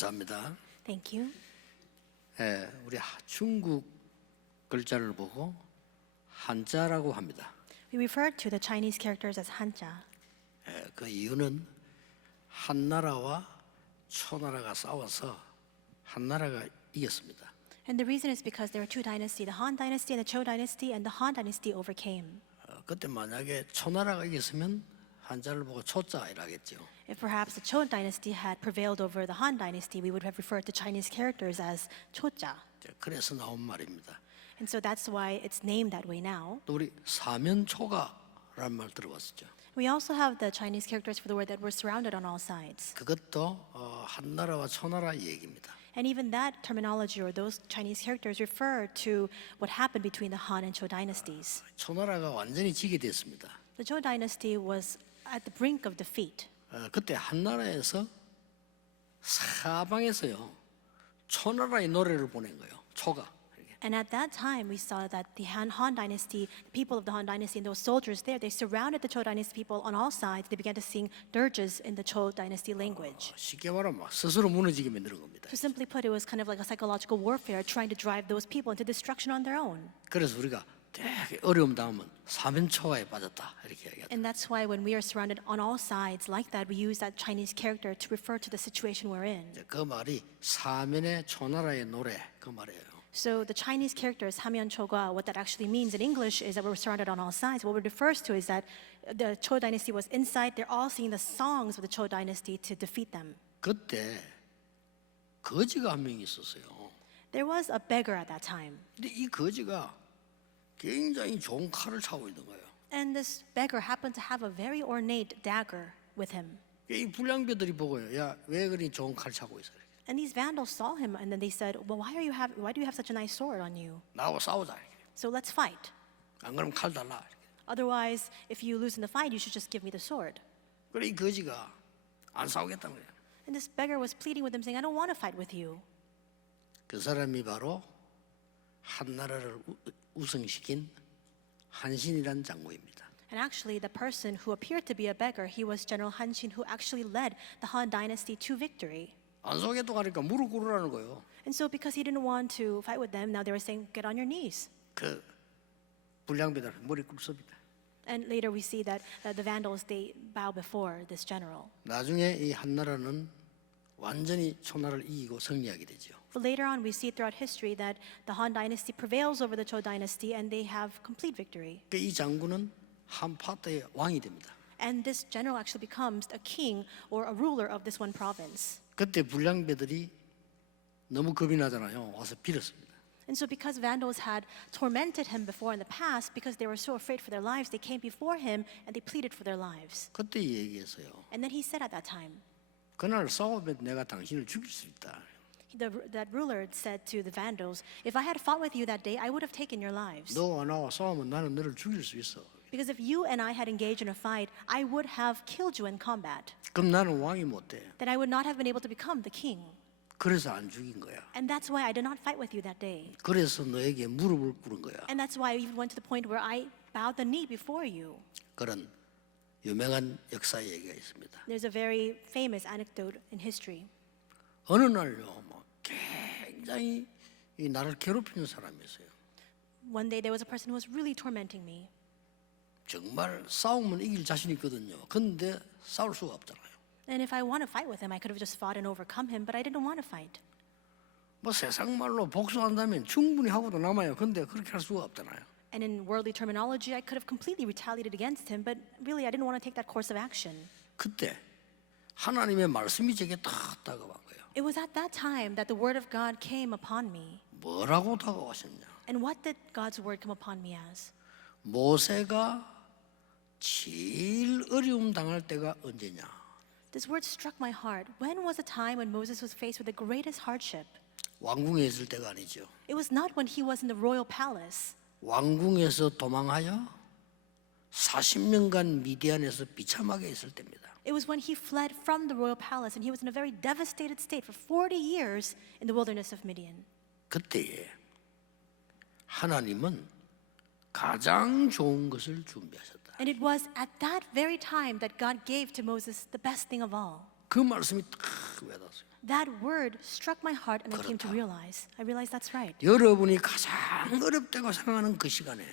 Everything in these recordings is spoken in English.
감사합니다. Thank you. 우리 중국 글자를 보고 한자라고 합니다. We refer to the Chinese characters as Hanja. 그 이유는 한나라와 초나라가 싸워서 한나라가 이겼습니다. And the reason is because there were two dynasties, the Han dynasty and the Zhou dynasty, and the Han dynasty overcame. 그때 만약에 초나라가 이겼으면 한자를 보고 초자이라 하겠죠. If perhaps the Zhou dynasty had prevailed over the Han dynasty, we would have referred to Chinese characters as Choja. 그래서 나온 말입니다. And so that's why it's named that way now. 또 우리 사면초가라는 말 들어봤었죠. We also have the Chinese characters for the word that we're surrounded on all sides. 그것도 한나라와 초나라 얘기입니다. And even that terminology or those Chinese characters refer to what happened between the Han and Zhou dynasties. 초나라가 완전히 지게 됐습니다. The Zhou dynasty was at the brink of defeat. 그때 한나라에서 사방에서요 초나라의 노래를 보낸 거예요. 초가. And at that time, we saw that the Han dynasty, the people of the Han dynasty and those soldiers there, they surrounded the Zhou dynasty people on all sides. They began to sing dirges in the Zhou dynasty language. 쉽게 말하면 막 스스로 무너지게 만드는 겁니다. So simply put, it was kind of like a psychological warfare trying to drive those people into destruction on their own. 그래서 우리가 되게 어려움 당하면 사면초가에 빠졌다 이렇게 얘기하죠. And that's why when we are surrounded on all sides like that, we use that Chinese character to refer to the situation we're in. 그 말이 사면의 초나라의 노래 그 말이에요. So the Chinese characters Hamyeon Choga, what that actually means in English is that we're surrounded on all sides. What it refers to is that the Zhou dynasty was inside. They're all singing the songs of the Zhou dynasty to defeat them. 그때 거지가 한 명 있었어요. There was a beggar at that time. 근데 이 거지가 굉장히 좋은 칼을 차고 있는 거예요. And this beggar happened to have a very ornate dagger with him. 이 불량배들이 보고요. 야, 왜 그리 좋은 칼 차고 있어? And these vandals saw him and then they said, "Well, why do you have such a nice sword on you? 나하고 싸우자. So let's fight. 안 그러면 칼 달라. Otherwise, if you lose in the fight, you should just give me the sword." 그래 이 거지가 안 싸우겠다는 거예요. And this beggar was pleading with him saying, "I don't want to fight with you." 그 사람이 바로 한나라를 우승시킨 한신이란 장군입니다. And actually, the person who appeared to be a beggar, he was General Han Xin, who actually led the Han dynasty to victory. 안 속에도 가니까 무릎 꿇으라는 거예요. And so because he didn't want to fight with them, now they were saying, "Get on your knees." 그 불량배들 머리 꿇습니다. And later we see that the Vandals, they bow before this general. 나중에 이 한나라는 완전히 초나라를 이기고 승리하게 되죠. But later on, we see throughout history that the Han dynasty prevails over the Zhou dynasty and they have complete victory. 이 장군은 한 파트의 왕이 됩니다. And this general actually becomes a king or a ruler of this one province. 그때 불량배들이 너무 겁이 나잖아요. 와서 빌었습니다. And so because Vandals had tormented him before in the past, because they were so afraid for their lives, they came before him and they pleaded for their lives. 그때 얘기했어요. And then he said at that time, 그날 싸우면 내가 당신을 죽일 수 있다. that ruler said to the Vandals, "If I had fought with you that day, I would have taken your lives. 너와 나와 싸우면 나는 너를 죽일 수 있어. Because if you and I had engaged in a fight, I would have killed you in combat. 그럼 나는 왕이 못 돼. Then I would not have been able to become the king. 그래서 안 죽인 거야. And that's why I did not fight with you that day. 그래서 너에게 무릎을 꿇은 거야. And that's why I even went to the point where I bowed the knee before you." 그런 유명한 역사 얘기가 있습니다. There's a very famous anecdote in history. 어느 날요, 뭐 굉장히 이 나를 괴롭히는 사람이 있어요. One day there was a person who was really tormenting me. 정말 싸우면 이길 자신 있거든요. 근데 싸울 수가 없잖아요. And if I want to fight with him, I could have just fought and overcome him, but I didn't want to fight. 뭐 세상 말로 복수한다면 충분히 하고도 남아요. 근데 그렇게 할 수가 없잖아요. And in worldly terminology, I could have completely retaliated against him, but really I didn't want to take that course of action. 그때 하나님의 말씀이 제게 딱 다가온 거예요. It was at that time that the word of God came upon me. 뭐라고 다가오셨냐? And what did God's word come upon me as? 모세가 제일 어려움 당할 때가 언제냐? This word struck my heart. When was a time when Moses was faced with the greatest hardship? 왕궁에 있을 때가 아니죠. It was not when he was in the royal palace. 왕궁에서 도망하여 40년간 미디안에서 비참하게 있을 때입니다. It was when he fled from the royal palace and he was in a very devastated state for 40 years in the wilderness of Midian. 그때에 하나님은 가장 좋은 것을 준비하셨다. And it was at that very time that God gave to Moses the best thing of all. 그 말씀이 딱 와닿았어요. That word struck my heart and I came to 그렇다. I realized that's right. 여러분이 가장 어렵다고 생각하는 그 시간에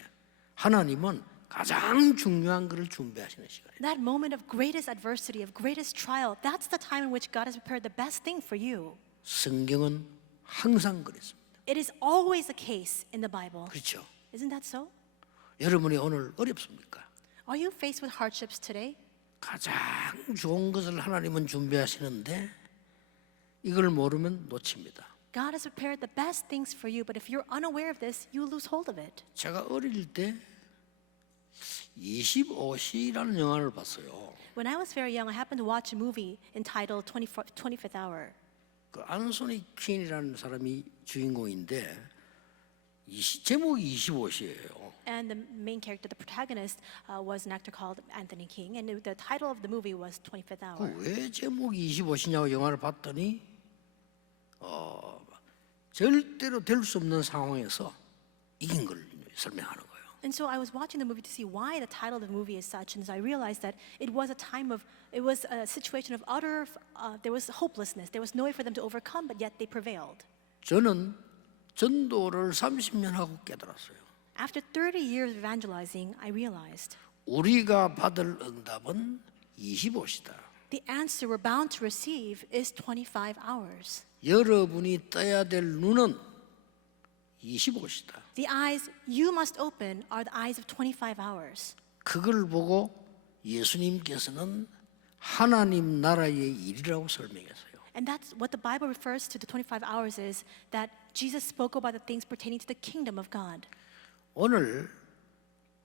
하나님은 가장 중요한 것을 준비하시는 시간이에요. That moment of greatest adversity, of greatest trial, that's the time in which God has prepared the best thing for you. 성경은 항상 그랬습니다. It is always the case in the Bible. 그렇죠? Isn't that so? 여러분이 오늘 어렵습니까? Are you faced with hardships today? 가장 좋은 것을 하나님은 준비하시는데 이걸 모르면 놓칩니다. God has prepared the best things for you, but if you're unaware of this, you lose hold of it. 제가 어릴 때 25시라는 영화를 봤어요. When I was very young, I happened to watch a movie entitled 25th Hour. 그 안소니 퀸이라는 사람이 주인공인데 제목이 25시예요. And the main character, the protagonist, was an actor called Anthony King, and the title of the movie was 25th Hour. 왜 제목이 25시냐고 영화를 봤더니 절대로 될 수 없는 상황에서 이긴 걸 설명하는 거예요. And so I was watching the movie to see why the title of the movie is such, and so I realized that it was a situation of utter, there was hopelessness. There was no way for them to overcome, but yet they prevailed. 저는 전도를 30년 하고 깨달았어요. After 30 years of evangelizing, I realized 우리가 받을 응답은 25시다. the answer we're bound to receive is 25 hours. 여러분이 떠야 될 눈은 25시다. The eyes you must open are the eyes of 25 hours. 그걸 보고 예수님께서는 하나님 나라의 일이라고 설명했어요. And that's what the Bible refers to the 25 hours is that Jesus spoke about the things pertaining to the kingdom of God. 오늘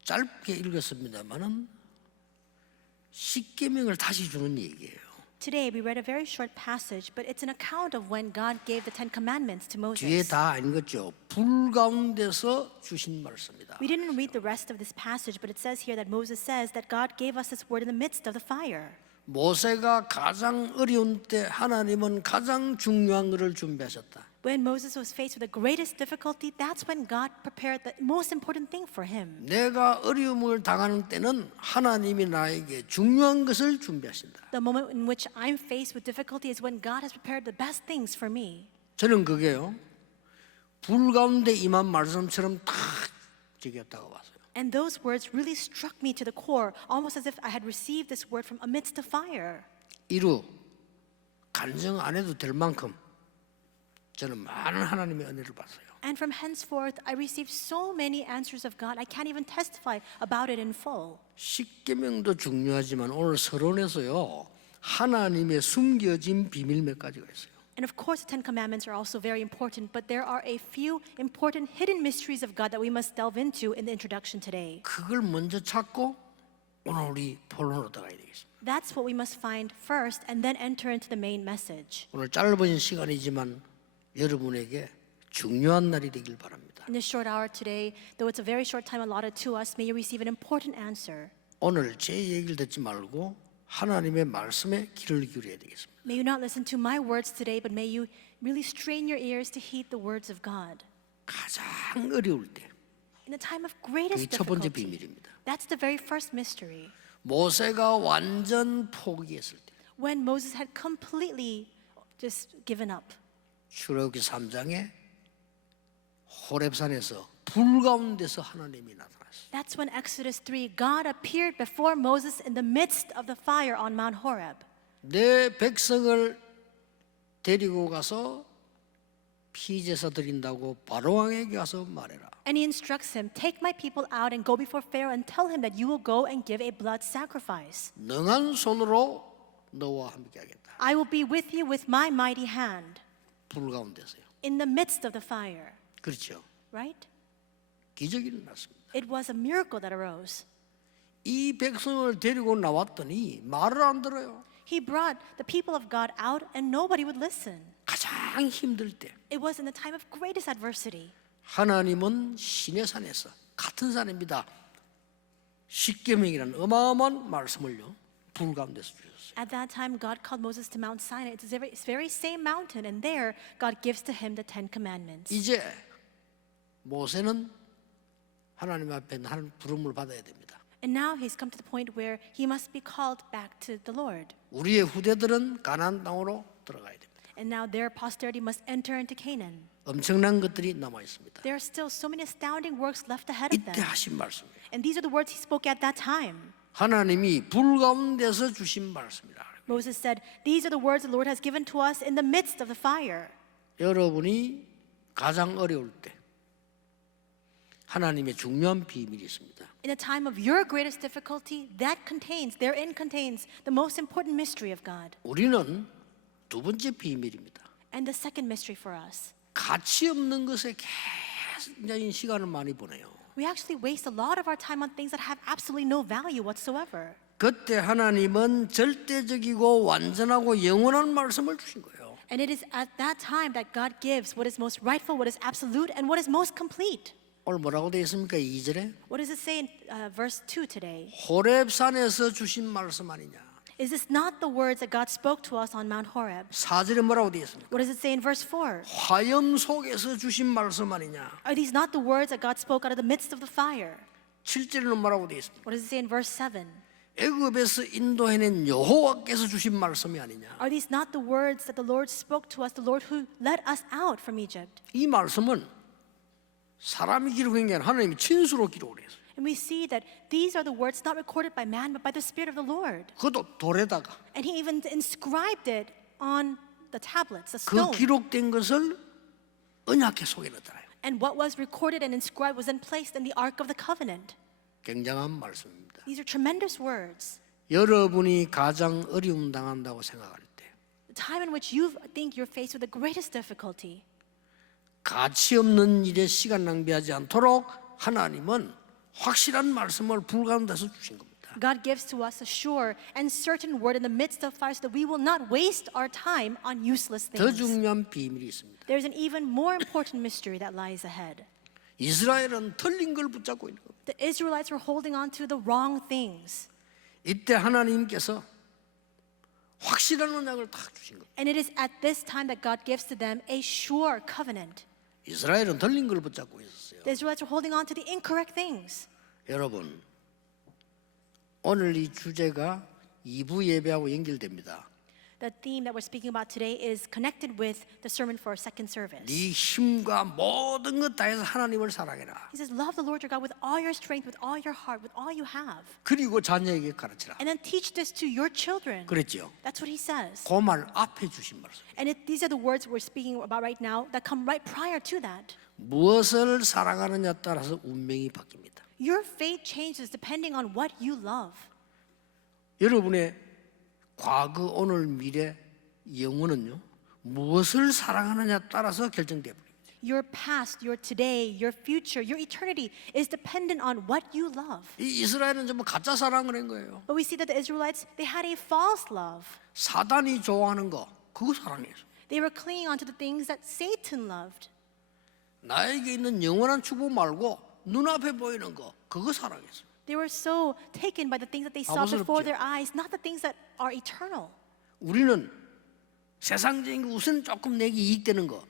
짧게 읽었습니다만은 십계명을 다시 주는 얘기예요. Today we read a very short passage, but it's an account of when God gave the 10 commandments to 뒤에 Moses. 다 안 읽었죠. 불 가운데서 주신 말씀입니다. We didn't read the rest of this passage, but it says here that Moses says that God gave us this word in the midst of the fire. 모세가 가장 어려운 때 하나님은 가장 중요한 것을 준비하셨다. When Moses was faced with the greatest difficulty, that's when God prepared the most important thing for him. 내가 어려움을 당하는 때는 하나님이 나에게 중요한 것을 준비하신다. The moment in which I'm faced with difficulty is when God has prepared the best things for me. 저는 그게요. 불 가운데 임한 말씀처럼 탁 저기였다가 왔어요. And those words really struck me to the core, almost as if I had received this word from amidst the fire. 이루 간증 안 해도 될 만큼 저는 많은 하나님의 은혜를 봤어요. And from henceforth, I received so many answers of God, I can't even testify about it in full. 십계명도 중요하지만 오늘 서론에서요. 하나님의 숨겨진 비밀 몇 가지가 있어요. And of course, the 10 Commandments are also very important, but there are a few important hidden mysteries of God that we must delve into in the introduction today. 그걸 먼저 찾고 오늘 우리 본론으로 들어가야 되겠습니다. That's what we must find first and then enter into the main message. 오늘 짧은 시간이지만 여러분에게 중요한 날이 되길 바랍니다. In this short hour today, though it's a very short time allotted to us, may you receive an important answer. 오늘 제 얘기를 듣지 말고 하나님의 말씀에 귀를 기울여야 되겠습니다. May you not listen to my words today, but may you really strain your ears to heed the words of God. 가장 어려울 때 In the time of 그게 greatest 첫 번째 difficulty, 비밀입니다. that's the very first mystery. 모세가 완전 포기했을 때 When Moses had completely just given up. 출애굽기 3장에 호렙산에서 불 가운데서 하나님이 나타났어요. That's when Exodus 3, God appeared before Moses in the midst of the fire on Mount Horeb. 내 백성을 데리고 가서 피제사 드린다고 바로 왕에게 가서 말해라. And he instructs him, take my people out and go before Pharaoh and tell him that you will go and give a blood sacrifice. 능한 손으로 너와 함께 하겠다. I will be with you with my mighty hand 불 가운데서요. in the midst of the fire. 그렇죠. Right? 기적이 일어났습니다. It was a miracle that arose. 이 백성을 데리고 나왔더니 말을 안 들어요. He brought the people of God out and nobody would listen. 가장 힘들 때 It was in the time of greatest adversity. 하나님은 시내 산에서 같은 산입니다. 십계명이라는 어마어마한 말씀을요 불 가운데서 주셨어요. At that time, God called Moses to Mount Sinai. It's the very same mountain, and there God gives to him the 10 Commandments. 이제 모세는 하나님 앞에 하나님 부름을 받아야 됩니다. And now he's come to the point where he must be called back to the Lord. 우리의 후대들은 가나안 땅으로 들어가야 됩니다. And now their posterity must enter into Canaan. 엄청난 것들이 남아 있습니다. There are still so many astounding works left ahead of 이때 them. 하신 말씀이에요. And these are the words he spoke at that time. 하나님이 불 가운데서 주신 말씀이다. Moses said, these are the words the Lord has given to us in the midst of the fire. 여러분이 가장 어려울 때 하나님의 중요한 비밀이 있습니다. In a time of your greatest difficulty, therein contains the most important mystery of God. 우리는 두 번째 비밀입니다. And the second mystery for us. 가치 없는 것에 굉장히 시간을 많이 보내요. We actually waste a lot of our time on things that have absolutely no value whatsoever. 그때 하나님은 절대적이고 완전하고 영원한 말씀을 주신 거예요. And it is at that time that God gives what is most rightful, what is absolute, and what is most complete. 오늘 뭐라고 되어 있습니까? 2절에 What does it say in verse 2 today? 호렙산에서 주신 말씀 아니냐. Is this not the words that God spoke to us on Mount Horeb? 4절에 뭐라고 되어 있습니까? What does it say in verse 4? 화염 속에서 주신 말씀 아니냐. Are these not the words that God spoke out of the midst of the fire? 7절에는 뭐라고 되어 있습니까? What does it say in verse 7? 애굽에서 인도해낸 여호와께서 주신 말씀이 아니냐. Are these not the words that the Lord spoke to us, the Lord who led us out from Egypt? 이 말씀은 사람이 기록한 게 아니라 하나님이 친수로 기록을 했어요. And we see that these are the words not recorded by man, but by the Spirit of the Lord. 그것도 돌에다가 And he even inscribed it on the tablets, the 그 stone. 기록된 것을 언약궤 속에 넣었잖아요. And what was recorded and inscribed was then placed in the Ark of the Covenant. 굉장한 말씀입니다. These are tremendous words. 여러분이 가장 어려움 당한다고 생각할 때 The time in which you think you're faced with the greatest difficulty, 가치 없는 일에 시간 낭비하지 않도록 하나님은 확실한 말씀을 불 가운데서 주신 겁니다. God gives to us a sure and certain word in the midst of fire so that we will not waste our time on useless 더 things. 중요한 비밀이 있습니다. There's an even more important mystery that lies ahead. 이스라엘은 틀린 걸 붙잡고 있는 겁니다. The Israelites were holding on to the wrong things. 이때 하나님께서 확실한 언약을 딱 주신 겁니다. And it is at this time that God gives to them a sure covenant. 이스라엘은 틀린 걸 붙잡고 있었어요. The Israelites were holding on to the incorrect things. 여러분, 오늘 이 주제가 2부 예배하고 연결됩니다. The theme that we're speaking about today is connected with the sermon for our second service. 네 힘과 모든 것 다해서 하나님을 사랑해라. He says, love the Lord your God with all your strength, with all your heart, with all you have. 그리고 자녀에게 가르치라. And then teach this to your children. 그랬죠. That's what he says. 그 말 앞에 주신 말씀. And these are the words we're speaking about right now that come right prior to that. 무엇을 사랑하느냐에 따라서 운명이 바뀝니다. Your fate changes depending on what you love. 여러분의 과거, 오늘, 미래, 영혼은요 무엇을 사랑하느냐에 따라서 결정돼 버립니다. Your past, your today, your future, your eternity is dependent on what you love. 이 이스라엘은 전부 가짜 사랑을 한 거예요. But we see that the Israelites, they had a false love. 사단이 좋아하는 거 그거 사랑했어. They were clinging on to the things that Satan loved. 나에게 있는 영원한 축복 말고 눈앞에 보이는 거 그거 사랑했어. They were so taken by the things that they saw 아버스럽죠. before their eyes, not the things that are eternal. 우리는 세상적인 거 우선 조금 내게 이익되는 거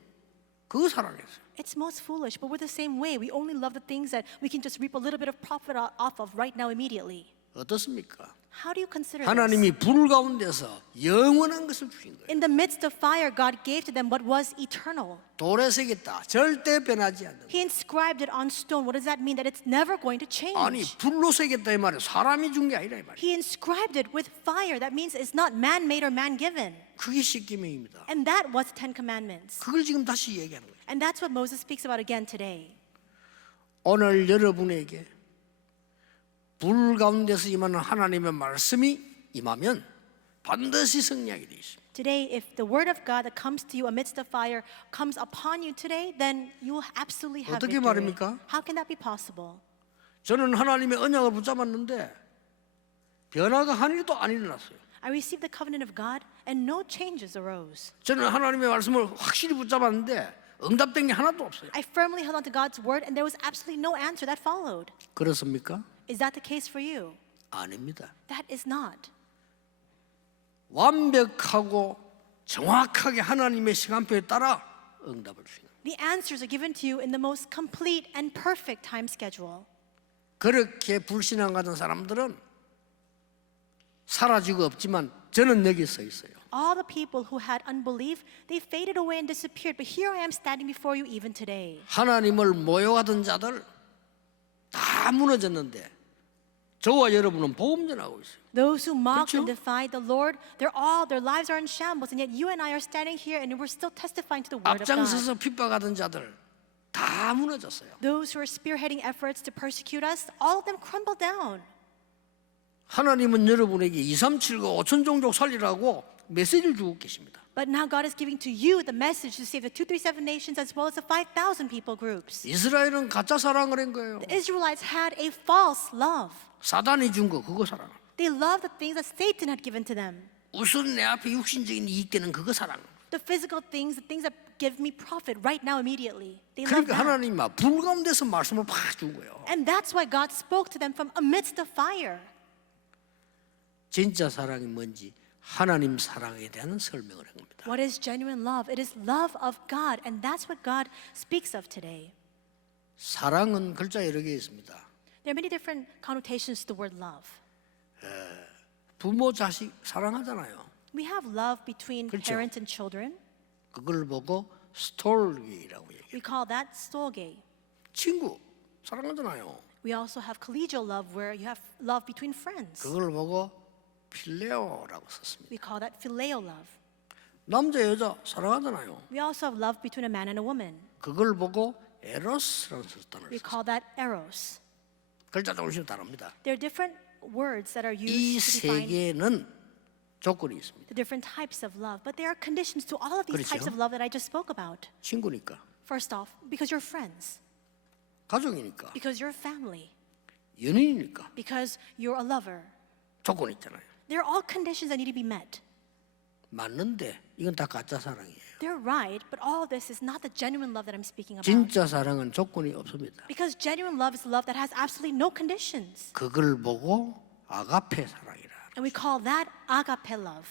그거 사랑했어. It's most foolish, but we're the same way. We only love the things that we can just reap a little bit of profit off of right now immediately. 어떻습니까? How do you consider this? 하나님이 불 가운데서 영원한 것을 주신 거예요. In the midst of fire, God gave to them what was eternal. 돌에 새겼다. 절대 변하지 않는. He inscribed it on stone. What does that mean? That it's never going to 아니 change. 불로 새겼다 이 말이에요. 사람이 준 게 아니라 이 말이에요. He inscribed it with fire. That means it's not man-made or man-given. 그게 십계명입니다. And that was the Ten Commandments. 그걸 지금 다시 얘기하는 거예요. And that's what Moses speaks about again today. 오늘 여러분에게 불 가운데서 임하는 하나님의 말씀이 임하면 반드시 승리하게 되어 있습니다. Today, if the word of God that comes to you amidst the fire comes upon you today, then you will absolutely have 어떻게 victory. 말입니까? How can that be possible? 저는 하나님의 언약을 붙잡았는데 변화가 한 일도 안 일어났어요. I received the covenant of God and no changes arose. 저는 하나님의 말씀을 확실히 붙잡았는데 응답된 게 하나도 없어요. I firmly held on to God's word and there was absolutely no answer that followed. 그렇습니까? Is that the case for you? 아닙니다. That is not. 완벽하고 정확하게 하나님의 시간표에 따라 응답을 주시는 거예요. The answers are given to you in the most complete and perfect time schedule. 그렇게 불신앙 가진 사람들은 사라지고 없지만 저는 여기 서 있어요. All the people who had unbelief, they faded away and disappeared. But here I am standing before you even today. 하나님을 모욕하던 자들 다 무너졌는데 저와 여러분은 복음 전하고 있어요. Those who mocked and 그렇죠? defied the Lord, their lives are in shambles, and yet you and I are standing here and we're still testifying to the word of God. 앞장서서 핍박하던 자들 다 무너졌어요. Those who are spearheading efforts to persecute us, all of them crumble down. 하나님은 여러분에게 2379 5천 종족 살리라고 메시지를 주고 계십니다. But now God is giving to you the message to save the 237 nations as well as the 5,000 people groups. 이스라엘은 가짜 사랑을 한 거예요. The Israelites had a false love. 사단이 준 거 그거 사랑. They loved the things that Satan had given to them. 우선 내 앞에 육신적인 이익되는 그거 사랑. The physical things, the things that give me profit right now immediately. They love 그러니까 that. 하나님이 막 불가운데서 말씀을 팍 준 거예요. And that's why God spoke to them from amidst the fire. 진짜 사랑이 뭔지 하나님 사랑에 대한 설명을 한 겁니다. What is genuine love? It is love of God, and that's what God speaks of today. 사랑은 글자 여러 개 있습니다. There are many different connotations to the word love. 부모 자식 사랑하잖아요. We have love between 그렇죠. parents and children. 그걸 보고 스톨기라고 얘기해요. We call that storge. 친구 사랑하잖아요. We also have collegial love, where you have love between friends. 그걸 보고 필레오라고 썼습니다. We call that phileo love. 남자 여자 사랑하잖아요. We also have love between a man and a woman. 그걸 보고 에로스라는 단어를 We 썼어요. call that eros. 글자 조금씩 다릅니다. There are different words that are 이 used to 세 define 개는 조건이 있습니다. the different types of love. But there are conditions to all of these types 그렇죠. of love that I just spoke about. 친구니까, First off, because you're friends, 가족이니까, because you're family, 연인이니까 because you're a lover. 조건이 있잖아요. There are all conditions that need to be met. 맞는데 이건 다 가짜 사랑이에요. They're right, but all of this is not the genuine love that I'm speaking about. 진짜 사랑은 조건이 없습니다. Because genuine love is love that has absolutely no conditions. 그걸 보고 아가페 사랑이라. And we call that agape love.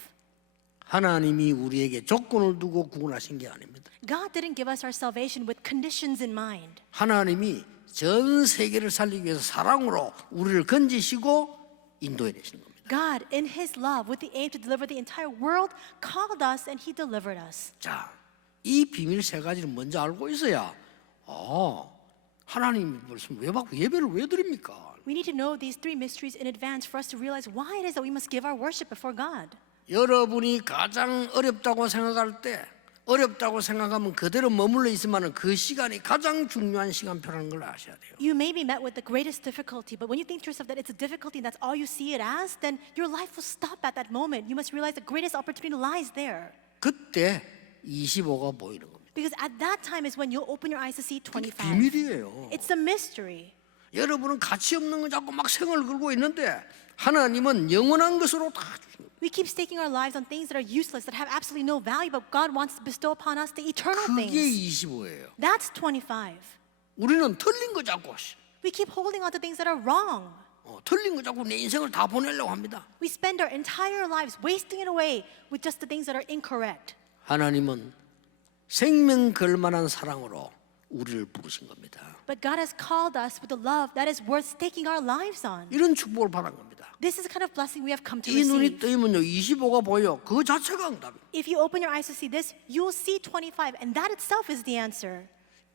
하나님이 우리에게 조건을 두고 구원하신 게 아닙니다. God didn't give us our salvation with conditions in mind. 하나님이 전 세계를 살리기 위해서 사랑으로 우리를 건지시고 인도해 내시는 겁니다. God, in His love, with the aim to deliver the entire world, called us and He delivered us. 자, 이 비밀 세 가지를 먼저 알고 있어야 하나님이 말씀 왜 받고 예배를 왜 드립니까? We need to know these three mysteries in advance for us to realize why it is that we must give our worship before God. 여러분이 가장 어렵다고 생각할 때 어렵다고 생각하면 그대로 머물러 있으면 그 시간이 가장 중요한 시간표라는 걸 아셔야 돼요. You may be met with the greatest difficulty, but when you think to yourself that it's a difficulty and that's all you see it as, then your life will stop at that moment. You must realize the greatest opportunity lies there. 그때 25가 보이는 겁니다. Because at that time is when you'll open your eyes to see 그게 25. 비밀이에요. It's a mystery. 여러분은 가치 없는 거 자꾸 막 생을 걸고 있는데 하나님은 영원한 것으로 다 주신 겁니다. We keep staking our lives on things that are useless, that have absolutely no value, but God wants to bestow upon us the eternal 그게 things. 25예요. That's 25. 우리는 틀린 거 자꾸 We keep holding on to things that are wrong. 틀린 거 자꾸 내 인생을 다 보내려고 합니다. We spend our entire lives wasting it away with just the things that are incorrect. 하나님은 생명 걸만한 사랑으로 우리를 부르신 겁니다. But God has called us with a love that is worth staking our lives on. 이런 축복을 받은 겁니다. This is the kind of blessing we have come to 이 눈이 receive. 뜨이면요 25가 보여. 그 자체가 응답입니다. If you open your eyes to see this, you will see 25, and that itself is the answer.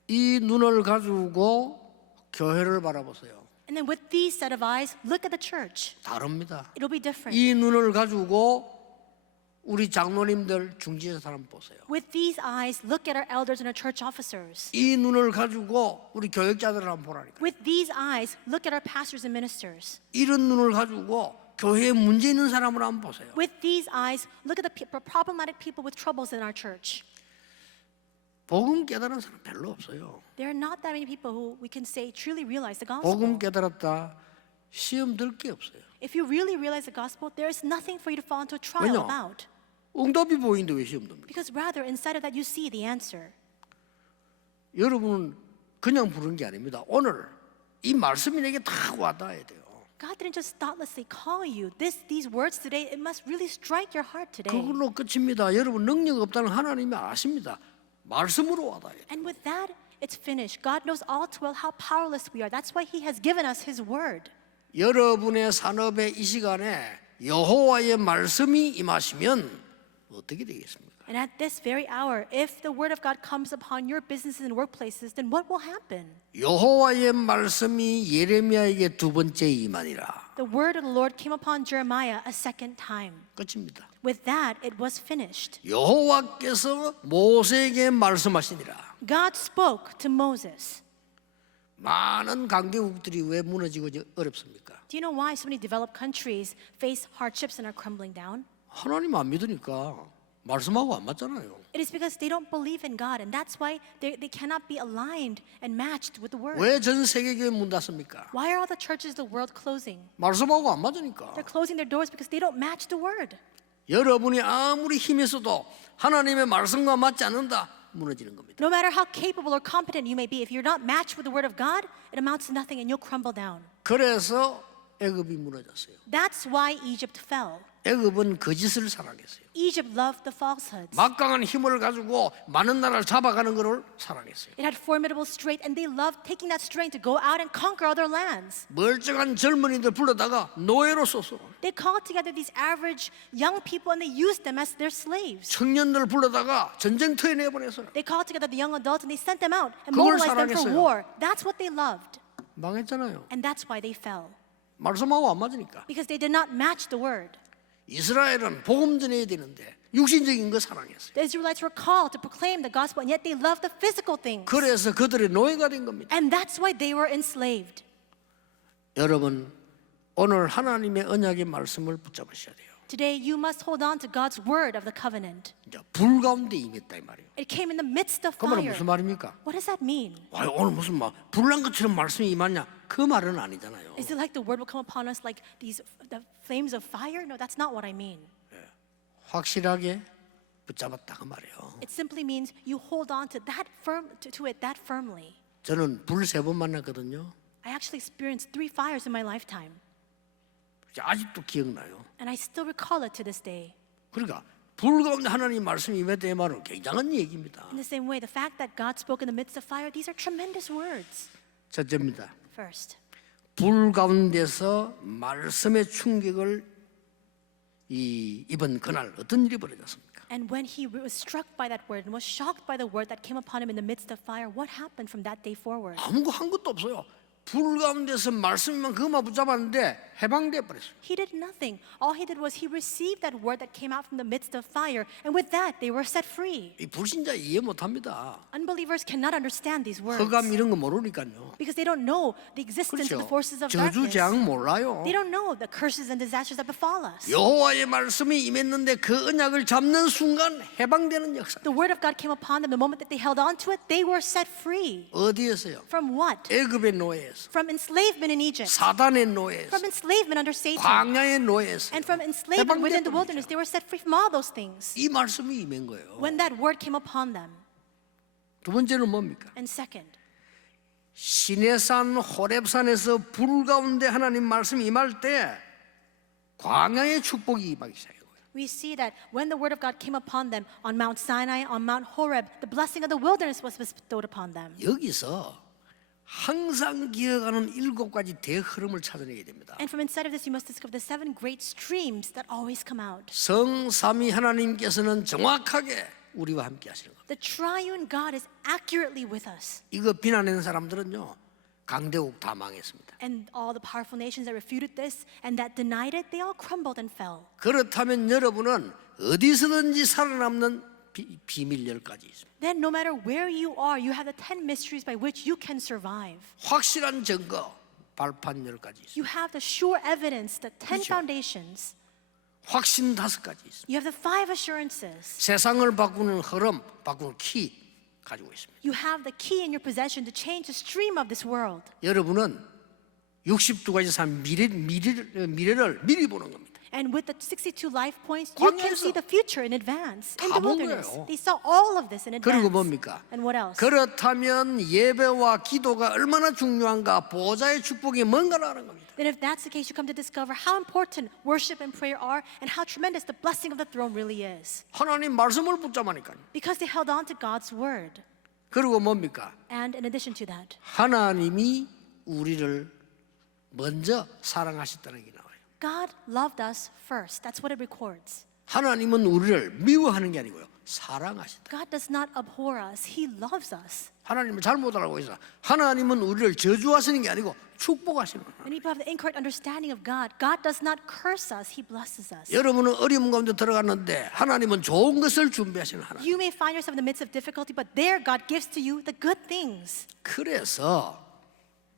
이 눈을 가지고 교회를 바라보세요. And then with these set of eyes, look at the church. 다릅니다. It'll be different. 이 눈을 가지고 우리 장로님들 중지의 사람 보세요. With these eyes, look at our elders and our church officers. 이 눈을 가지고 우리 교육자들을 한번 보라니까. With these eyes, look at our pastors and ministers. 이런 눈을 가지고 교회에 문제 있는 사람을 한번 보세요. With these eyes, look at the problematic people with troubles in our church. 복음 깨달은 사람 별로 없어요. There are not that many people who we can say truly realize the 복음 gospel. 깨달았다 시험 들 게 없어요. If you really realize the gospel, there is nothing for you to fall into a trial 왜냐? about. 응답이 보이는데 왜 시험 듭니까? Because rather, inside of that, you see the answer. 여러분은 그냥 부른 게 아닙니다. 오늘 이 말씀이 내게 다 와닿아야 돼요. God didn't just thoughtlessly call you. These words today, it must really strike your heart today. 그걸로 끝입니다. 여러분 능력 없다는 하나님이 아십니다. 말씀으로 와닿아야 돼요. And with that, It's finished. God knows all too well how powerless we are. That's why He has given us His word. 여러분의 산업에 이 시간에 여호와의 말씀이 임하시면 어떻게 되겠습니까? And at this very hour, if the word of God comes upon your businesses and workplaces, then what will happen? 여호와의 말씀이 예레미야에게 두 번째 임하니라. The word of the Lord came upon Jeremiah a second time. 끝입니다. With that, it was finished. 여호와께서 모세에게 말씀하시니라. God spoke to Moses. 많은 강대국들이 왜 무너지고 어렵습니까? Do you know why so many developed countries face hardships and are crumbling down? 하나님 안 믿으니까 말씀하고 안 맞잖아요. It is because they don't believe in God, and that's why they cannot be aligned and matched with the word. 왜 전 세계교회 문 닫습니까? Why are all the churches of the world closing? 말씀하고 안 맞으니까. They're closing their doors because they don't match the word. 여러분이 아무리 힘이 있어도 하나님의 말씀과 맞지 않는다 무너지는 겁니다. No matter how capable or competent you may be, if you're not matched with the word of God, it amounts to nothing and you'll crumble down. 그래서 애굽이 무너졌어요. That's why Egypt fell. 애굽은 거짓을 사랑했어요. Egypt loved the falsehoods. 막강한 힘을 가지고 많은 나라를 잡아가는 것을 사랑했어요. It had formidable strength, and they loved taking that strength to go out and conquer other lands. 멀쩡한 젊은이들 불러다가 노예로 썼어. They called together these average young people and they used them as their slaves. 청년들 불러다가 전쟁터에 내보냈어요. They called together the young adults and they sent them out and 그걸 mobilized them for 사랑했어요. war. That's what they loved. 망했잖아요. And that's why they fell. 말씀하고 안 맞으니까. Because they did not match the word. 이스라엘은 복음 전해야 되는데 육신적인 거 사랑했어요. The Israelites were called to proclaim the gospel, and yet they loved the physical things. 그래서 그들의 노예가 된 겁니다. And that's why they were enslaved. 여러분, 오늘 하나님의 언약의 말씀을 붙잡으셔야 돼요. Today, you must hold on to God's word of the covenant. 이제 불 가운데 임했다 이 말이에요. It came in the midst of 그 말은 fire. 무슨 말입니까? What does that mean? 와, 오늘 무슨 막 불난 것처럼 말씀이 임하냐? 그 말은 아니잖아요. Is it like the word will come upon us like the flames of fire? No, that's not what I mean. 확실하게 붙잡았다 그 말이에요. It simply means you hold on to that to it that firmly. 저는 불 3번 만났거든요. I actually experienced 3 fires in my lifetime, 아직도 기억나요. and I still recall it to this day. 그러니까 불 가운데 하나님 말씀이 임했다 이 말은 굉장한 얘기입니다. In the same way, the fact that God spoke in the midst of fire, these are tremendous words. 첫째입니다. First, 불 가운데서 말씀의 충격을 입은 그날 어떤 일이 벌어졌습니까? and when he was struck by that word and was shocked by the word that came upon him in the midst of fire, what happened from that day forward? 아무거 한 것도 없어요. 불 가운데서 말씀만 그것만 붙잡았는데 해방돼 버렸어요. He did nothing. All he did was he received that word that came out from the midst of fire, and with that they were set free. 이 불신자 이해 못합니다. Unbelievers cannot understand these words 흑암 이런 거 모르니까요. because they don't know the existence of the 그렇죠. forces of 저주 darkness. 재앙 몰라요. They don't know the curses and disasters that befall us. 여호와의 말씀이 임했는데 그 언약을 잡는 순간 해방되는 역사. The word of God came upon them. The moment that they held on to it, they were set free. 어디에서요? From what? 애굽의 노예에서, From enslavement in Egypt. 사단의 노예에서, From enslavement under Satan. 광야의 노예에서. And from enslavement within the wilderness, they were set free from all those things. 이 말씀이 임한 거예요. When that word came upon them. 두 번째는 뭡니까? And second, 시내산 호렙산에서 불 가운데 하나님 말씀이 임할 때 광야의 축복이 임하기 시작해요. we see that when the word of God came upon them on Mount Sinai, on Mount Horeb, the blessing of the wilderness was bestowed upon them. 여기서 항상 기억하는 7가지 대흐름을 찾아내야 됩니다. And from inside of this, you must discover the 7 great streams that always come out. 성삼위 하나님께서는 정확하게 우리와 함께 하시는 겁니다. The triune God is accurately with us. 이거 비난하는 사람들은요, 강대국 다 망했습니다. And all the powerful nations that refuted this and that denied it, they all crumbled and fell. 그렇다면 여러분은 어디서든지 살아남는 비밀 10가지 있습니다. Then no matter where you are, you have the 10 mysteries by which you can survive. 확실한 증거, 발판 10가지 있습니다. You have the sure evidence, the 10 그렇죠. foundations. 확신 5가지 있습니다. You have the 5 assurances. 세상을 바꾸는 흐름, 바꾸는 키 가지고 있습니다. You have the key in your possession to change the stream of this world. 여러분은 62가지 산 미래를 미리 보는 겁니다. And with the 62 life points, you can 광야에서 see the future in advance. In 다 the 본 wilderness, 거예요. they saw all of this in advance. 그리고 뭡니까? And what else? 그렇다면 예배와 기도가 얼마나 중요한가, 보좌의 축복이 뭔가라는 겁니다. Then if that's the case, you come to discover how important worship and prayer are and how tremendous the blessing of the throne really is. 하나님 말씀을 붙잡으니까요. Because they held on to God's word. 그리고 뭡니까? And in addition to that, 하나님이 우리를 먼저 사랑하셨다는 게 나와요. God loved us first. That's what it records. 하나님은 우리를 미워하는 게 아니고요, 사랑하신다. God does not abhor us. He loves us. 하나님은 잘못 알고 있어. 하나님은 우리를 저주하시는 게 아니고 축복하시는 거예요. Many people have the incorrect understanding of God. God does not curse us. He blesses us. 여러분은 어려움 가운데 들어갔는데 하나님은 좋은 것을 준비하시는 하나님. You may find yourself in the midst of difficulty, but there God gives to you the good things. 그래서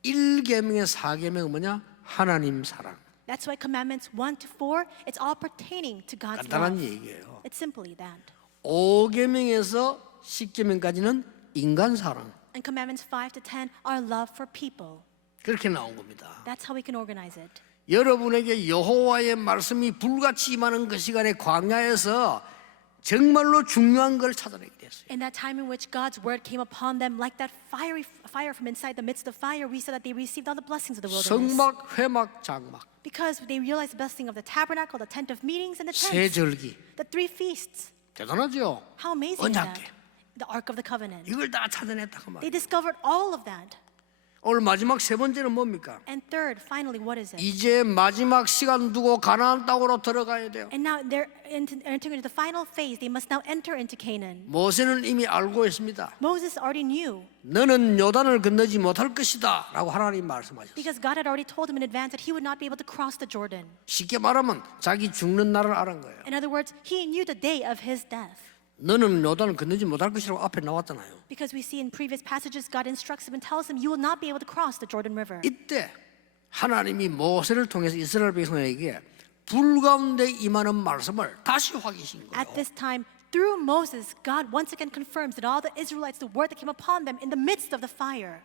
1계명의 4계명은 뭐냐? 하나님 사랑. That's why commandments 1 to 4, it's all pertaining to God's 간단한 love. 얘기예요. It's simply that. 5계명에서 10계명까지는 인간 사랑. And commandments 5 to 10 are love for people. 그렇게 나온 겁니다. That's how we can organize it. 여러분에게 여호와의 말씀이 불같이 임하는 그 시간에 광야에서 정말로 중요한 걸 찾아내게 됐어요. In that time in which God's word came upon them like that fire from inside the midst of fire, we saw that they received all the blessings of the wilderness. 성막, 회막, 장막, Because they realized the blessing of the tabernacle, the tent of meetings, and the 세 tents. 절기. The 3 feasts. 대단하죠? How amazing is that? 언약궤. The Ark of the Covenant. 이걸 다 찾아냈다고 They 말이에요. discovered all of that. 오늘 마지막 세 번째는 뭡니까? And third, finally, what is it? 이제 마지막 시간 두고 가나안 땅으로 들어가야 돼요. And now they're entering into the final phase. They must now enter into Canaan. 모세는 이미 알고 있습니다. Moses already knew 너는 요단을 건너지 못할 것이다 라고 하나님 말씀하셨어요. because God had already told him in advance that he would not be able to cross the Jordan. 쉽게 말하면 자기 죽는 날을 알은 거예요. In other words, he knew the day of his death. 너는 요단을 건너지 못할 것이라고 앞에 나왔잖아요. Because we see in previous passages, God instructs him and tells him, you will not be able to cross the Jordan River. 이때 하나님이 모세를 통해서 이스라엘 백성에게 불 가운데 임하는 말씀을 다시 확인하신 거예요. At this time, through Moses, God once again confirms that all the Israelites, the word that came upon them in the midst of the fire.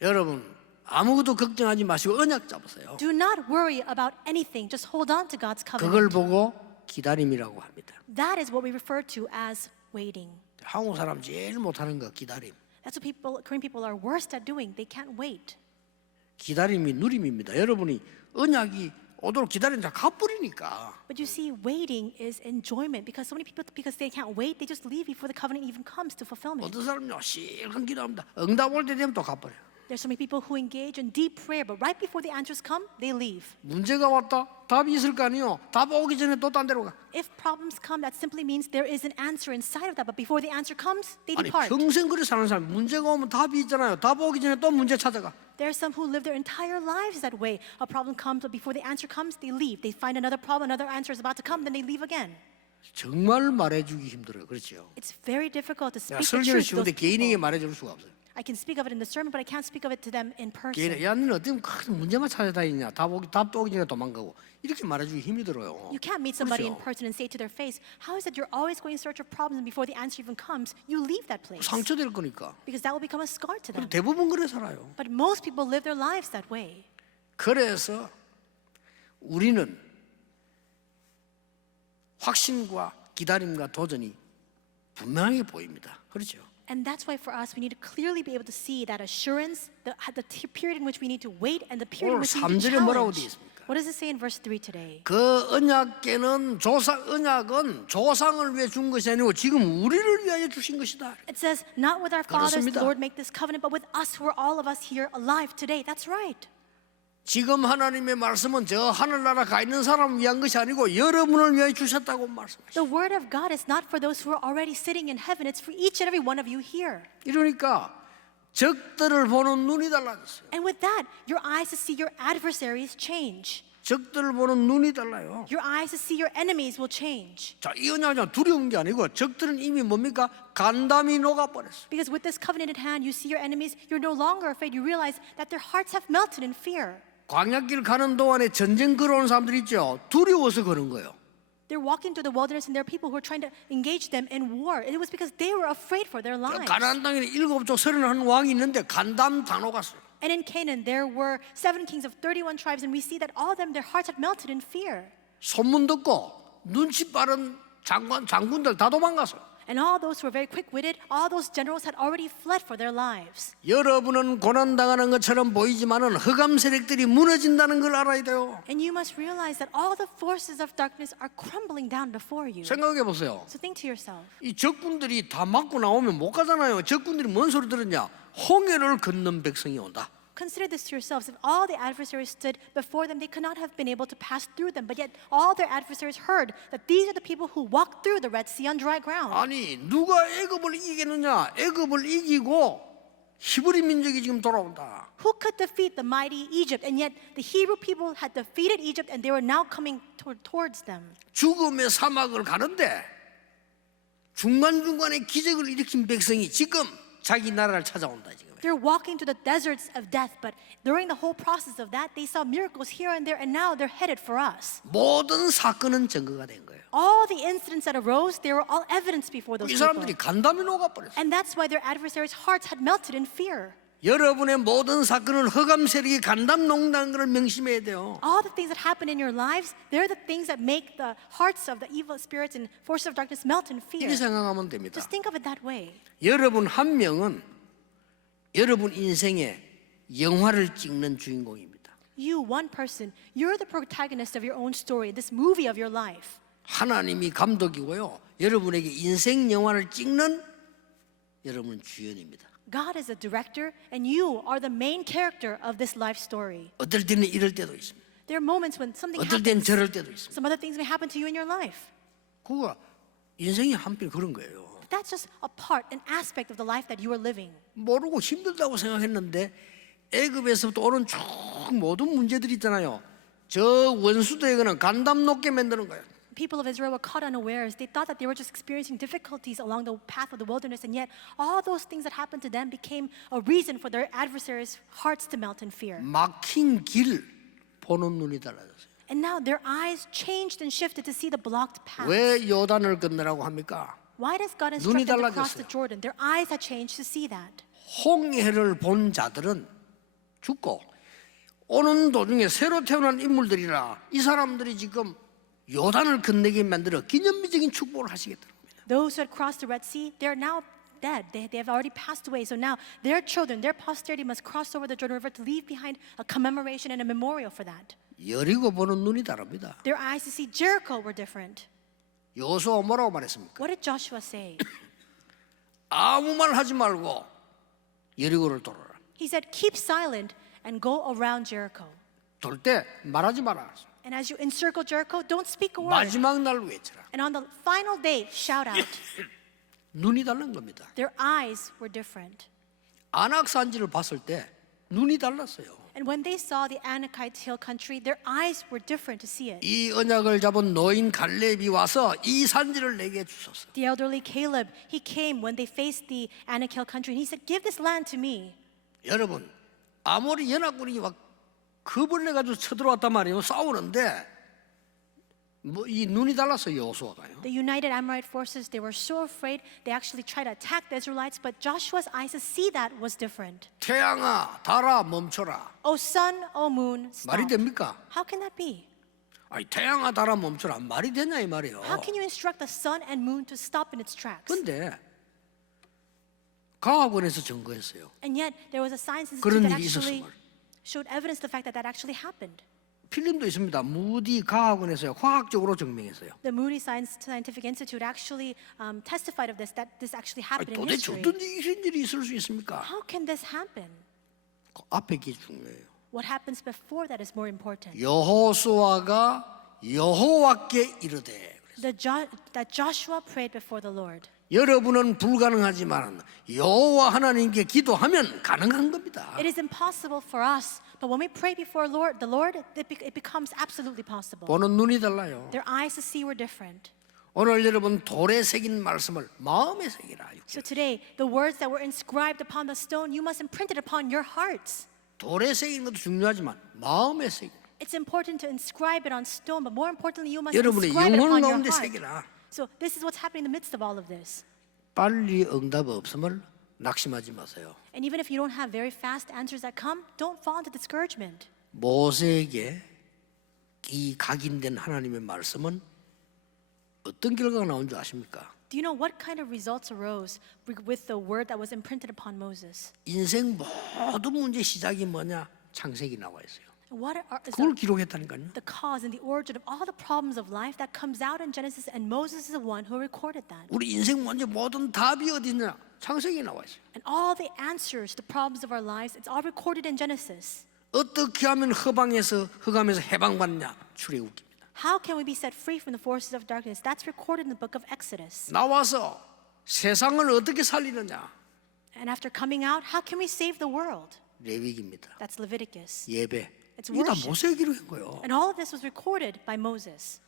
여러분 아무것도 걱정하지 마시고 언약 잡으세요. Do not worry about anything. Just hold on to God's 그걸 covenant. 보고 기다림이라고 합니다. That is what we refer to as waiting. 한국 사람 제일 못하는 거 기다림. That's what Korean people are worst at doing. They can't wait. 기다림이 누림입니다. 여러분이 언약이 오도록 기다리는 다 갚으리니까. But you see, waiting is enjoyment because so many people, because they can't wait, they just leave before the covenant even comes to fulfillment. 어떤 사람은요 실컷 기도합니다. 응답 올 때 되면 또 갚아요. There's so many people who engage in deep prayer, but right before the answers come, they leave. 문제가 왔다. 답이 있을 거 아니에요. 답 오기 전에 또 딴 데로 가. If problems come, that simply means there is an answer inside of that. But before the answer comes, they 아니 depart. 평생 그렇게 사는 사람 문제가 오면 답이 있잖아요. 답 오기 전에 또 문제 찾아가. There are some who live their entire lives that way. A problem comes, but before the answer comes, they leave. They find another problem, another answer is about to come, then they leave again. 정말 말해주기 힘들어요. 그렇죠? It's very difficult to 내가 speak the 설교를 truth to 쉬운데 those 개인에게 people. 말해줄 수가 없어요. I can speak of it in the sermon, but I can't speak of it to them in person. 야, 너는 어떻게 큰 문제만 찾아다니냐? 답도 오기 전에 도망가고 이렇게 말해주기 힘이 들어요. You can't meet somebody in 그렇죠? person and say to their face, how is it you're always going in search of problems and before the answer even comes, you leave that place? 상처될 거니까. Because that will become a scar to them. 대부분 그래 살아요. But most people live their lives that way. 그래서 우리는 확신과 기다림과 도전이 분명하게 보입니다. 그렇죠? And that's why for us, we need to clearly be able to see that assurance, the period in which we need to wait and the period in 오늘 which we need to 3절에 뭐라고 되어 challenge. 있습니까? What does it say in verse 3 today? 그 언약궤는 언약은 조상을 위해 준 것이 아니고 지금 우리를 위하여 주신 것이다. It says, not with our fathers did 그렇습니다. the Lord make this covenant, but with us who are all of us here alive today. That's right. 지금 하나님의 말씀은 저 하늘나라 가 있는 사람을 위한 것이 아니고 여러분을 위하여 주셨다고 말씀하시죠. The word of God is not for those who are already sitting in heaven. It's for each and every one of you here. 이러니까 적들을 보는 눈이 달라졌어요. And with that, your eyes to see your adversaries change. 적들을 보는 눈이 달라요. Your eyes to see your enemies will change. 자, 이 언약은 두려운 게 아니고 적들은 이미 뭡니까? 간담이 녹아버렸어요. Because with this covenant in hand, you see your enemies, you're no longer afraid. You realize that their hearts have melted in fear. 광야길 가는 동안에 전쟁 걸어오는 사람들 있죠. 두려워서 그런 거예요. They're walking through the wilderness and there are people who are trying to engage them in war. It was because they were afraid for their lives. 가나안 땅에 7족 31 왕이 있는데 간담 다 녹았어요. And in Canaan, there were 7 kings of 31 tribes, and we see that all of them, their hearts had melted in fear. 소문 듣고 눈치 빠른 장군들 다 도망갔어요. And all those who were very quick-witted, all those generals had already fled for their lives. 여러분은 고난당하는 것처럼 보이지만은 흑암 세력들이 무너진다는 걸 알아야 돼요. And you must realize that all the forces of darkness are crumbling down before you. 생각해 보세요. So think to yourself. 이 적군들이 다 맞고 나오면 못 가잖아요. 적군들이 뭔 소리 들었냐? 홍해를 건넌 백성이 온다. Consider this to yourselves. If all the adversaries stood before them, they could not have been able to pass through them. But yet all their adversaries heard that these are the people who walked through the Red Sea on dry ground. 아니 누가 애굽을 이기겠느냐? 애굽을 이기고 히브리 민족이 지금 돌아온다. Who could defeat the mighty Egypt? And yet the Hebrew people had defeated Egypt and they were now coming towards them. 죽음의 사막을 가는데 중간중간에 기적을 일으킨 백성이 지금 자기 나라를 찾아온다 지금. They're walking through the deserts of death, but during the whole process of that, they saw miracles here and there, and now they're headed for us. 모든 사건은 증거가 된 거예요. All the incidents that arose, they were all evidence before those 이 people. 사람들이 간담이 녹아버렸어요. And that's why their adversaries' hearts had melted in fear. 여러분의 모든 사건은 흑암 세력이 간담 녹는다는 걸 명심해야 돼요. All the things that happen in your lives, they're the things that make the hearts of the evil spirits and forces of darkness melt in fear. 이렇게 생각하면 됩니다. Just think of it that way. 여러분 한 명은 여러분 인생의 영화를 찍는 주인공입니다. You, one person, you're the protagonist of your own story, this movie of your life. 하나님이 감독이고요. 여러분에게 인생 영화를 찍는 여러분은 주연입니다. God is a director, and you are the main character of this life story. 어떨 때는 이럴 때도 있습니다. There are moments when something 어떨 때는 happens. 저럴 때도 있습니다. Some other things may happen to you in your life. 그거 인생이 한편 그런 거예요. That's just a part, an aspect of the life that you are living. 모르고 힘들다고 생각했는데 애굽에서부터 오는 쭉 모든 문제들이 있잖아요. 저 원수들에게는 간담 높게 만드는 거예요. People of Israel were caught unawares. They thought that they were just experiencing difficulties along the path of the wilderness, and yet all those things that happened to them became a reason for their adversaries' hearts to melt in fear. 막힌 길 보는 눈이 달라졌어요. And now their eyes changed and shifted to see the blocked path. 왜 요단을 건너라고 합니까? Why does God 눈이 instruct them to cross 달라졌어요. the Jordan? Their eyes had changed to see that. 홍해를 본 자들은 죽고 오는 도중에 새로 태어난 인물들이라 이 사람들이 지금 요단을 건너게 만들어 기념비적인 축복을 하시겠다는 겁니다. Those who had crossed the Red Sea, they're now dead. They have already passed away. So now their children, their posterity must cross over the Jordan River to leave behind a commemoration and a memorial for that. 여리고 보는 눈이 다릅니다. Their eyes to see Jericho were different. 여호수아 뭐라고 말했습니까? What did Joshua say? 아무 말 하지 말고 여리고를 돌아라. He said, keep silent and go around Jericho. 돌 때 말하지 마라. And as you encircle Jericho, don't speak a word. 마지막 날 외쳐라. And on the final day, shout out. 눈이 다른 겁니다. Their eyes were different. 안악산지를 봤을 때 눈이 달랐어요. And when they saw the Anakites hill country, their eyes were different to see it. 이 언약을 잡은 노인 갈렙이 와서 이 산지를 내게 주소서. The elderly Caleb, he came when they faced the Anak hill country, and he said, give this land to me. 여러분 아모리 연합군이 막 겁을 내 가지고 쳐들어왔단 말이에요. 싸우는데 뭐 이 눈이 달랐어요. 여호수아가요. The united Amorite forces, they were so afraid, they actually tried to attack the Israelites, but Joshua's eyes to see that was different. 태양아 달아 멈춰라. O sun, O moon, 말이 stop. 됩니까? How can that be? 아니 태양아 달아 멈춰라 말이 되냐 이 말이에요. How can you instruct the sun and moon to stop in its tracks? 근데 과학원에서 증거했어요. And yet there was a science 그런 institute that 일이 actually 있었음을. showed evidence to the fact that that actually happened. 필름도 있습니다. 무디 과학원에서요. 과학적으로 증명했어요. The Moody Scientific Institute actually testified of this, that this actually 아니, happened in 도대체 history. 어떤 이런 일이 있을 수 있습니까? How can this happen? 그 앞에 게 중요해요. What happens before that is more important. 여호수아가 여호와께 이르되 That Joshua prayed before the Lord. 여러분은 불가능하지만 여호와 하나님께 기도하면 가능한 겁니다. It is impossible for us, but when we pray before the Lord, it becomes absolutely possible. 보는 눈이 달라요. Their eyes to see were different. 오늘 여러분 돌에 새긴 말씀을 마음에 새기라. So today, the words that were inscribed upon the stone, you must imprint it upon your hearts. 돌에 새기는 것도 중요하지만 마음에 새기. It's important to inscribe it on stone, but more importantly, you must 여러분의 inscribe it 영혼 upon your 가운데 heart. 새기라. So this is what's happening in the midst of all of this. 빨리 응답 없음을 낙심하지 마세요. And even if you don't have very fast answers that come, don't fall into discouragement. 모세에게 이 각인된 하나님의 말씀은 어떤 결과가 나온 줄 아십니까? Do you know what kind of results arose with the word that was imprinted upon Moses? 인생 모든 문제 시작이 뭐냐? 창세기 나와 있어요. Is 그걸 기록했다니까요. the cause and the origin of all the problems of life that comes out in Genesis, and Moses is the one who recorded that. 우리 인생 문제 모든 답이 어디 있냐? 창세기 나와 있어요. And all the answers to the problems of our lives, it's all recorded in Genesis. 어떻게 하면 흑암에서 해방받냐? 출애굽기입니다. How can we be set free from the forces of darkness? That's recorded in the book of Exodus. 나와서 세상을 어떻게 살리느냐? And after coming out, how can we save the world? 레위기입니다. That's Leviticus. 예배. It's 이게 다 worship. 모세에 기록한 거예요. And all of this was recorded by Moses.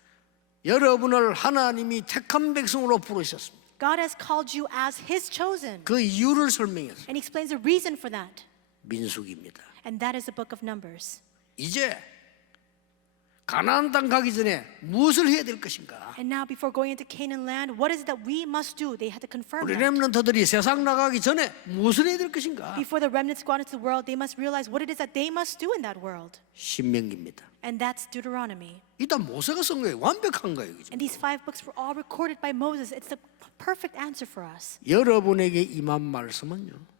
여러분을 하나님이 택한 백성으로 부르셨습니다. God has called you as His chosen. 그 이유를 설명했어요. And He explains the reason for that. 민수기입니다. And that is the book of Numbers. 이제 가나안 땅 가기 전에 무엇을 해야 될 것인가? And now, before going into Canaan land, what is it that we must do? They had to confirm 우리 that. 렘넌트들이 세상 나가기 전에 무엇을 해야 될 것인가? Before the remnants go out into the world, they must realize what it is that they must do in that world. 신명기입니다. And that's Deuteronomy. 일단 모세가 쓴 거예요. 완벽한 거예요. 그죠? And these 5 books were all recorded by Moses. It's the perfect answer for us. 여러분에게 임한 말씀은요.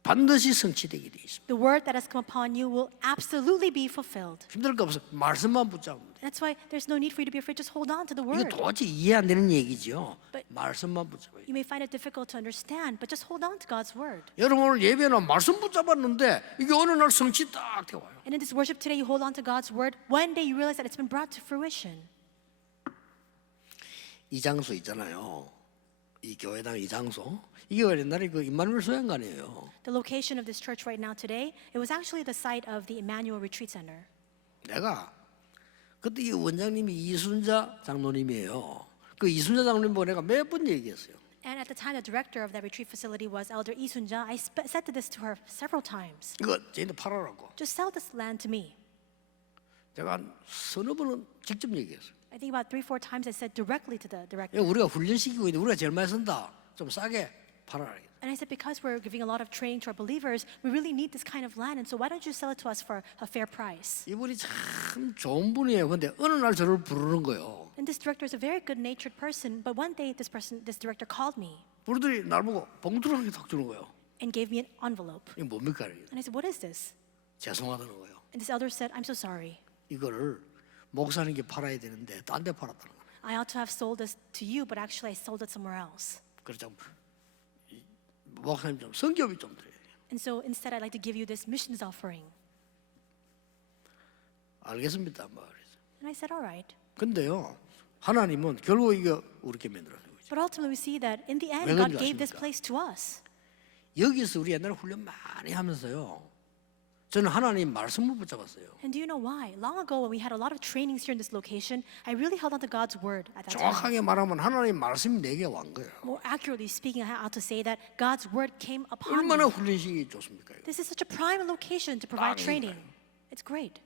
반드시 성취되게 되어 있습니다. The word that has come upon you will absolutely be fulfilled. 힘들 거 없어. 말씀만 붙잡으면 돼. That's why there's no need for you to be afraid. Just hold on to the 이거 word. 도저히 이해 안 되는 얘기죠. But- 말씀만 붙잡아요. You may find it difficult to understand, but just hold on to God's word. 여러분 오늘 예배는 말씀 붙잡았는데 이게 어느 날 성취 딱 되어와요. And in this worship today, you hold on to God's word. One day you realize that it's been brought to fruition. 이 장소 있잖아요. 이 교회당 이 장소. 이게 옛날에 그 임마누엘 소양관이에요. The location of this church right now today, it was actually the site of the Emmanuel Retreat Center. 내가 그때 이 원장님이 이순자 장로님이에요. 그 이순자 장로님 보고 내가 몇 번 얘기했어요. And at the time, the director of that retreat facility was Elder Lee Sun-ja. I said this to her several times. 이거 쟤한테 팔아라고. Just sell this land to me. 제가 한 서너 번은 직접 얘기했어요. I think about 3-4 times I said directly to the director. 우리가 훈련시키고 있는데 우리가 제일 많이 쓴다. 좀 싸게 팔아라. And I said, because we're giving a lot of training to our believers, we really need this kind of land. And so why don't you sell it to us for a fair price? 이분이 참 좋은 분이에요. 근데 어느 날 저를 부르는 거예요. And this director is a very good-natured person. But one day, this director called me 부르더니 날 보고 봉투를 하나 탁 주는 거예요. and gave me an envelope. 이게 뭡니까? And I said, what is this? 죄송하다는 거예요. And this elder said, I'm so sorry. 이거를 목사님께 팔아야 되는데 딴 데 팔았다는 거예요. I ought to have sold this to you, but actually I sold it somewhere else. 그래서 목사님 좀 성교비 좀 드려요. And so instead, I'd like to give you this missions offering. 알겠습니다. 뭐 그래서. And I said, all right. 근데요, 하나님은 결국 이거 우리께 만들어서 But ultimately, we see that in the end, 왜 God 그런지 gave this 아십니까? place to us. 여기서 우리 옛날에 훈련 많이 하면서요. 저는 하나님 말씀을 붙잡았어요. And do you know why? Long ago, when we had a lot of trainings here in this location, I really held on to God's word at that time. 정확하게 말하면 하나님 말씀이 내게 완 거예요. More accurately speaking, I ought to say that God's word came upon 얼마나 me. 훈련식이 좋습니까? 이거? This is such a prime location to provide training. It's great.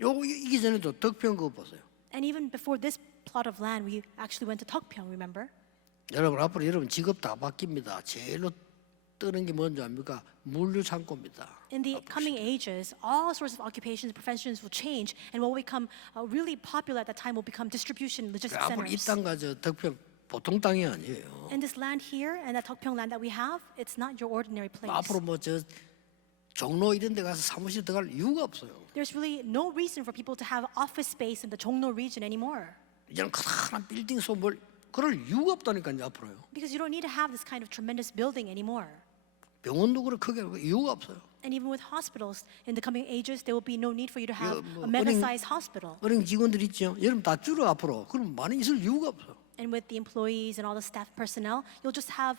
요거 이기 전에도 덕평 그거 보세요. And even before this plot of land, we actually went to Tokpyeong, remember? 여러분 앞으로 여러분 직업 다 바뀝니다. 제일로 뜨는 게 뭔지 압니까? 물류 창고입니다. In the coming ages, all sorts of occupations and professions will change, and what will become really popular at that time will become distribution logistics 앞으로 이 centers. 땅과 저 덕평 보통 땅이 아니에요. And this land here and that Tokpyeong land that we have, it's not your ordinary place. 앞으로 뭐 저 종로 이런 데 가서 사무실 들어갈 이유가 없어요. There's really no reason for people to have office space in the Jongno region anymore. 이제는 커다란 빌딩 소뭘 그럴 이유가 없다니까요. 앞으로요. Because you don't need to have this kind of tremendous building anymore. 병원도 그렇게 크게 할 이유가 없어요. And even with hospitals, in the coming ages, there will be no need for you to have 뭐 a mega-sized hospital. 은행 직원들 있죠. 여러분 다 줄어 앞으로. 그럼 많이 있을 이유가 없어. And with the employees and all the staff personnel, you'll just have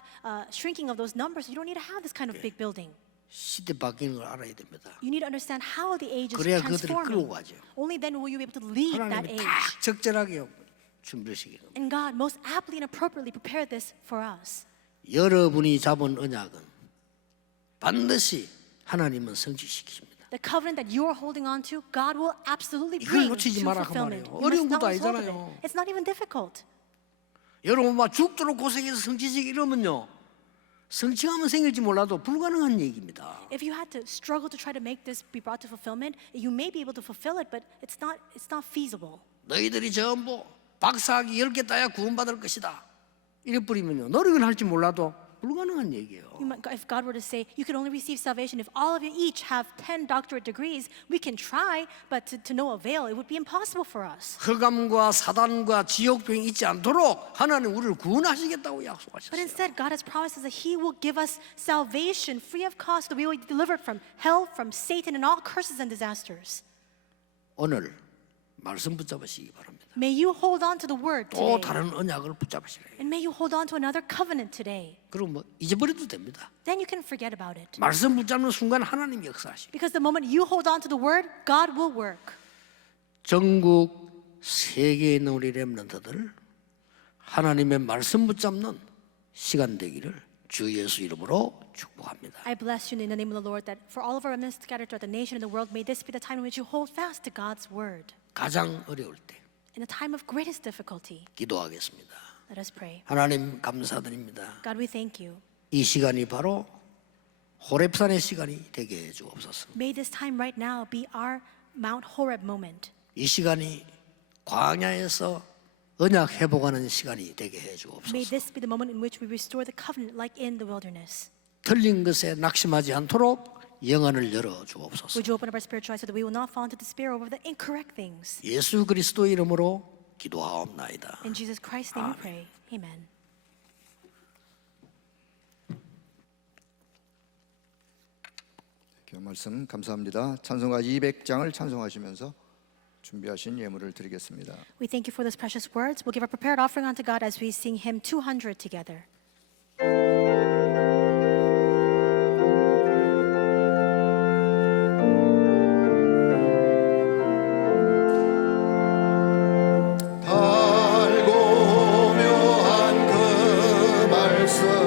shrinking of those numbers. You don't need to have this kind of big building. 시대 바뀌는 걸 알아야 됩니다. You need to understand how the age is 그래야 그들이 transforming. 끌고 가죠. Only then will you be able to lead that 하나님이 age. 딱 적절하게 준비시키는 겁니다. And God most aptly and appropriately prepared this for us. 여러분이 잡은 언약은 반드시 하나님은 성취시키십니다. The covenant that you are holding on to, God will absolutely 이걸 bring 놓치지 to 마라 그 fulfillment. 말이에요. You must 어려운 not 것도 lose hold of it. 아니잖아요. It's not even difficult. 여러분 막 죽도록 고생해서 성취시키 이러면요. 성취하면 생길지 몰라도 불가능한 얘기입니다. If you had to struggle to try to make this be brought to fulfillment, you may be able to fulfill it, but it's not feasible. 너희들이 전부 박사학위 10개 따야 구원받을 것이다. 이래 뿌리면요, 노력은 할지 몰라도 불가능한 얘기예요. If God were to say, you can only receive salvation if all of you each have 10 doctorate degrees, we can try, but to no avail, it would be impossible for us. 흑암과 사단과 지옥병이 있지 않도록 하나님 우리를 구원하시겠다고 But 약속하셨어요. instead, God has promised us that He will give us salvation free of cost, that we will be delivered from hell, from Satan, and all curses and disasters. 오늘 말씀 붙잡으시기 바랍니다. May you hold on to the word 또 today. 다른 언약을 붙잡으시라. And may you hold on to another covenant today. 그럼 뭐 잊어버려도 됩니다. Then you can forget about it. 말씀 붙잡는 순간 하나님이 역사하시고 Because the moment you hold on to the word, God will work. 전국 세계에 있는 우리 렘넌트들 하나님의 말씀 붙잡는 시간 되기를 주 예수 이름으로 축복합니다. I bless you in the name of the Lord that for all of our remnants scattered throughout the nation and the world, may this be the time in which you hold fast to God's word. 가장 어려울 때 In a time of greatest difficulty, 기도하겠습니다. let us pray. 하나님 감사드립니다. God, we thank you. 이 시간이 바로 호렙산의 시간이 되게 해 주옵소서. May this time right now be our Mount Horeb moment. 이 시간이 광야에서 언약 회복하는 시간이 되게 해 May 주옵소서. this be the moment in which we restore the covenant like in the wilderness. 틀린 것에 낙심하지 않도록 영안을 열어 주옵소서. Would you open up our spiritual eyes so that we will not fall into despair over the incorrect things? 예수 그리스도 이름으로 기도하옵나이다. In Jesus Christ's name we pray. Amen. 귀한 말씀 감사합니다. 찬송가 200장을 찬송하시면서 준비하신 예물을 드리겠습니다. We thank you for those precious words. We'll give our prepared offering unto God as we sing hymn 200 together.